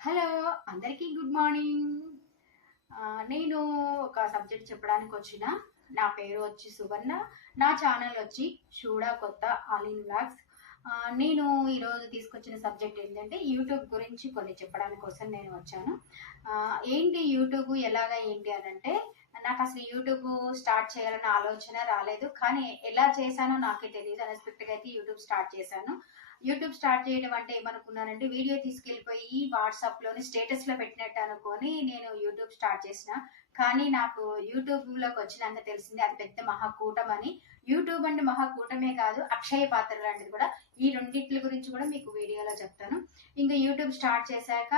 Hello! అందరికీ good morning. నేను ఒక సబ్జెక్ట్ చెప్పడానికి వచ్చిన. నా పేరు వచ్చి సువర్ణ. నా ఛానల్ వచ్చి షూడా కొత్త ఆల్ ఇన్ వ్లాగ్స్. నేను ఈరోజు తీసుకొచ్చిన సబ్జెక్ట్ ఏంటంటే యూట్యూబ్ గురించి కొన్ని చెప్పడానికి కోసం నేను వచ్చాను. ఏంటి యూట్యూబ్ ఎలాగా ఏంటి అనంటే నాకు అసలు యూట్యూబ్ స్టార్ట్ చేయాలన్న ఆలోచన రాలేదు. కానీ ఎలా చేశానో నాకే తెలీదు. అన్‌ఎక్స్‌పెక్టెడ్‌గా అయితే యూట్యూబ్ స్టార్ట్ చేశాను. యూట్యూబ్ స్టార్ట్ చేయడం అంటే ఏమనుకున్నానంటే వీడియో తీసుకెళ్ళిపోయి వాట్సాప్‌లోని స్టేటస్‌లో పెట్టినట్టు అనుకోని నేను యూట్యూబ్ స్టార్ట్ చేసిన. కానీ నాకు యూట్యూబ్‌లోకి వచ్చినాక తెలిసింది అది పెద్ద మహాకూటమని. యూట్యూబ్ అంటే మహాకూటమే కాదు, అక్షయ పాత్ర లాంటిది కూడా. ఈ రెండిట్ల గురించి కూడా మీకు వీడియోలో చెప్తాను. ఇంకా యూట్యూబ్ స్టార్ట్ చేశాక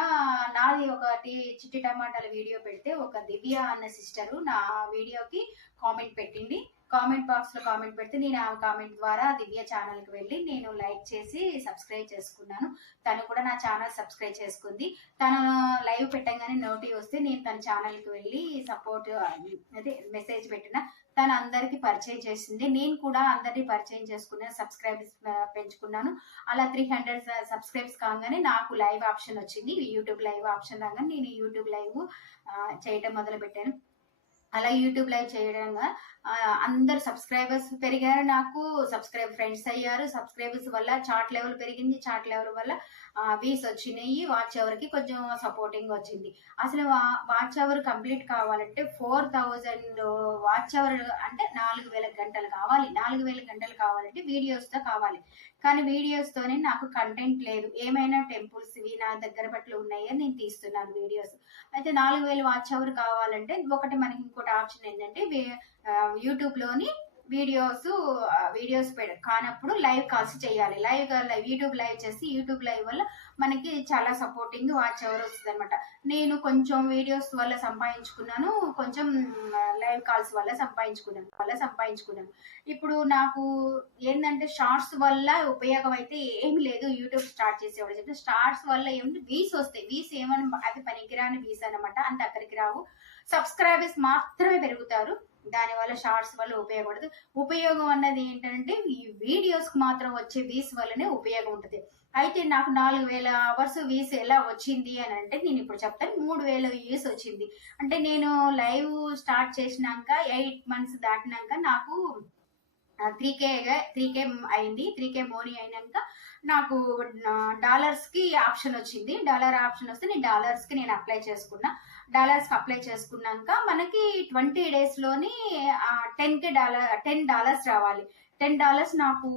నాది ఒకటి చిట్టి టమాటాల వీడియో పెడితే ఒక దివ్య అన్న సిస్టరు నా వీడియోకి కామెంట్ పెట్టింది. కామెంట్ బాక్స్‌లో కామెంట్ పెడితే నేను ఆ కామెంట్ ద్వారా దివ్య ఛానల్‌కి వెళ్ళి నేను లైక్ చేసి సబ్స్క్రైబ్ చేసుకున్నాను. తను కూడా నా ఛానల్ సబ్స్క్రైబ్ చేసుకుంది. తను లైవ్ పెట్టంగానే నోటి వస్తే నేను తన ఛానల్‌కి వెళ్ళి సపోర్ట్ అదే మెసేజ్ పెట్టిన. తను అందరికీ పరిచయం చేసింది. నేను కూడా అందరిని పరిచయం చేసుకున్నాను. సబ్స్క్రైబర్స్ పెంచుకున్నాను. అలా 300 సబ్స్క్రైబ్స్ కాగానే నాకు లైవ్ ఆప్షన్ వచ్చింది. యూట్యూబ్ లైవ్ ఆప్షన్ రాగానే నేను యూట్యూబ్ లైవ్ చేయడం మొదలుపెట్టాను. అలా యూట్యూబ్ లైవ్ చేయడంగా అందరు సబ్స్క్రైబర్స్ పెరిగారు. నాకు ఫ్రెండ్స్ అయ్యారు. సబ్స్క్రైబర్స్ వల్ల చాట్ లెవెల్ పెరిగింది. చాట్ లెవెల్ వల్ల వ్యూస్ వచ్చినాయి. వాచ్ అవర్కి కొంచెం సపోర్టింగ్ వచ్చింది. అసలు వాచ్ అవర్ కంప్లీట్ కావాలంటే 4000 వాచ్ అవర్ అంటే 4000 గంటలు కావాలి. 4000 గంటలు కావాలంటే వీడియోస్తో కావాలి. కానీ వీడియోస్తోనే నాకు కంటెంట్ లేదు. ఏమైనా టెంపుల్స్వి నా దగ్గర పట్ల ఉన్నాయని నేను తీస్తున్నాను వీడియోస్. అయితే 4000 వాచ్ అవర్ కావాలంటే ఒకటి మనకి ఇంకోటి ఆప్షన్ ఏంటంటే యూట్యూబ్లోని వీడియోస్ కానప్పుడు లైవ్ కాల్స్ చేయాలి. యూట్యూబ్ లైవ్ చేసి యూట్యూబ్ లైవ్ వల్ల మనకి చాలా సపోర్టింగ్ వాచ్ అవర్ వస్తుంది అనమాట. నేను కొంచెం వీడియోస్ వల్ల సంపాదించుకున్నాను, కొంచెం లైవ్ కాల్స్ వల్ల సంపాదించుకున్నాను. ఇప్పుడు నాకు ఏంటంటే షార్ట్స్ వల్ల ఉపయోగం అయితే ఏమి లేదు. యూట్యూబ్ స్టార్ట్ చేసేవాడు చెప్తే షార్ట్స్ వల్ల ఏమిటి వీస్ వస్తాయి. వీస్ ఏమని అది పనికిరాని వీస్ అనమాట. అంత అక్కడికి రావు. సబ్స్క్రైబర్స్ మాత్రమే పెరుగుతారు. దానివల్ల షార్ట్స్ వల్ల ఉపయోగపడదు. ఉపయోగం అన్నది ఏంటంటే ఈ వీడియోస్ కి మాత్రం వచ్చే వీస్ వల్లనే ఉపయోగం ఉంటుంది. అయితే నాకు 4000 అవర్స్ వీస్ ఎలా వచ్చింది అని అంటే నేను ఇప్పుడు చెప్తాను. 3000 వ్యూస్ వచ్చింది. అంటే నేను లైవ్ స్టార్ట్ చేసినాక 8 months దాటినాక నాకు 3K అయింది. 3K మోనీ అయినాక నాకు డాలర్స్కి ఆప్షన్ వచ్చింది. డాలర్ ఆప్షన్ వస్తే నేను డాలర్స్కి అప్లై చేసుకున్నా. డాలర్స్కి అప్లై చేసుకున్నాక మనకి 20 daysలోని $10 రావాలి. $10 నాకు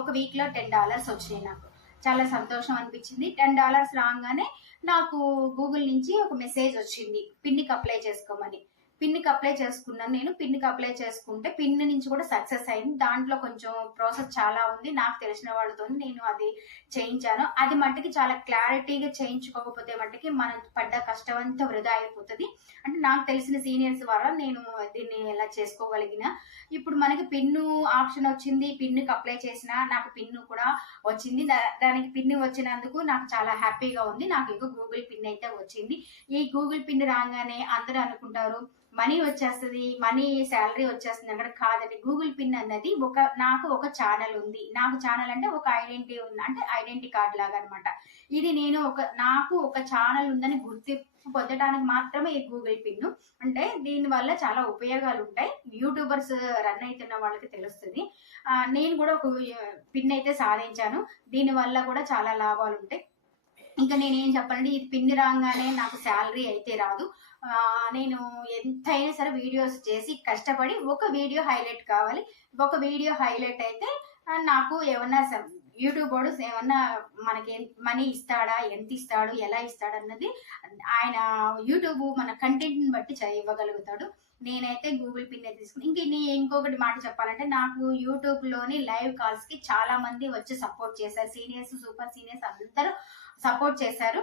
ఒక వీక్లో $10 వచ్చినాయి. నాకు చాలా సంతోషం అనిపించింది. $10 రాగానే నాకు గూగుల్ నుంచి ఒక మెసేజ్ వచ్చింది పిన్నికి అప్లై చేసుకోమని. పిన్నికి అప్లై చేసుకున్నాను. నేను పిన్నికి అప్లై చేసుకుంటే పిన్ నుంచి కూడా సక్సెస్ అయింది. దాంట్లో కొంచెం ప్రాసెస్ చాలా ఉంది. నాకు తెలిసిన వాళ్ళతో నేను అది చేయించాను. అది మట్టుకి చాలా క్లారిటీగా చేయించుకోకపోతే మట్టుకి మనం పడ్డ కష్టం అంతా వృధా అయిపోతుంది. అంటే నాకు తెలిసిన సీనియర్స్ ద్వారా నేను దీన్ని ఎలా చేసుకోగలిగిన. ఇప్పుడు మనకి పిన్ను ఆప్షన్ వచ్చింది. పిన్నుకి అప్లై చేసిన నాకు పిన్ను కూడా వచ్చింది. దానికి పిన్ వచ్చినందుకు నాకు చాలా హ్యాపీగా ఉంది. నాకు ఇంకో గూగుల్ పిన్ అయితే వచ్చింది. ఈ గూగుల్ పిన్ రాగానే అందరూ అనుకుంటారు మనీ వచ్చేస్తుంది, మనీ శాలరీ వచ్చేస్తుంది. అక్కడ కాదండి. గూగుల్ పిన్ అన్నది నాకు ఒక ఛానల్ ఉంది. నాకు ఛానల్ అంటే ఒక ఐడెంటిటీ ఉంది, అంటే ఐడెంటిటీ కార్డ్ లాగా అనమాట. ఇది నాకు ఒక ఛానల్ ఉందని గుర్తింపు పొందడానికి మాత్రమే ఈ గూగుల్ పిన్. అంటే దీని వల్ల చాలా ఉపయోగాలు ఉంటాయి. యూట్యూబర్స్ రన్ అవుతున్న వాళ్ళకి తెలుస్తుంది. నేను కూడా ఒక పిన్ అయితే సాధించాను. దీని వల్ల కూడా చాలా లాభాలు ఉంటాయి. ఇంకా నేనేం చెప్పాలంటే ఇది పిన్ రాగానే నాకు శాలరీ అయితే రాదు. నేను ఎంతైనా సరే వీడియోస్ చేసి కష్టపడి ఒక వీడియో హైలైట్ కావాలి. ఒక వీడియో హైలైట్ అయితే నాకు ఏమన్నా యూట్యూబ్ వాడు ఏమన్నా మనకి మనీ ఇస్తాడా, ఎంత ఇస్తాడు, ఎలా ఇస్తాడు అన్నది ఆయన యూట్యూబ్ మన కంటెంట్ని బట్టి ఇవ్వగలుగుతాడు. నేనైతే గూగుల్ పిన్ అయితే తీసుకుని ఇంకొకటి మాట చెప్పాలంటే నాకు యూట్యూబ్లోని లైవ్ కాల్స్కి చాలా మంది వచ్చి సపోర్ట్ చేశారు. సీనియర్స్, సూపర్ సీనియర్స్ అందరూ సపోర్ట్ చేశారు.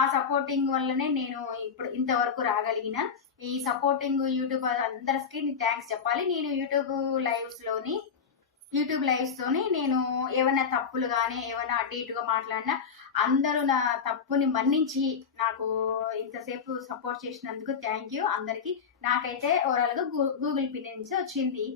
ఆ సపోర్టింగ్ వల్లనే నేను ఇప్పుడు ఇంతవరకు రాగలిగిన. ఈ సపోర్టింగ్ యూట్యూబ్ అందరికి థ్యాంక్స్ చెప్పాలి. నేను యూట్యూబ్ లైవ్స్ తోని నేను ఏమైనా తప్పులు కానీ ఏమైనా అటు ఇటుగా మాట్లాడినా అందరూ నా తప్పుని మన్నించి నాకు ఇంతసేపు సపోర్ట్ చేసినందుకు థ్యాంక్ యూ అందరికి. నాకైతే ఓవరాల్ గా గూగుల్ పిన్ నుంచి వచ్చింది.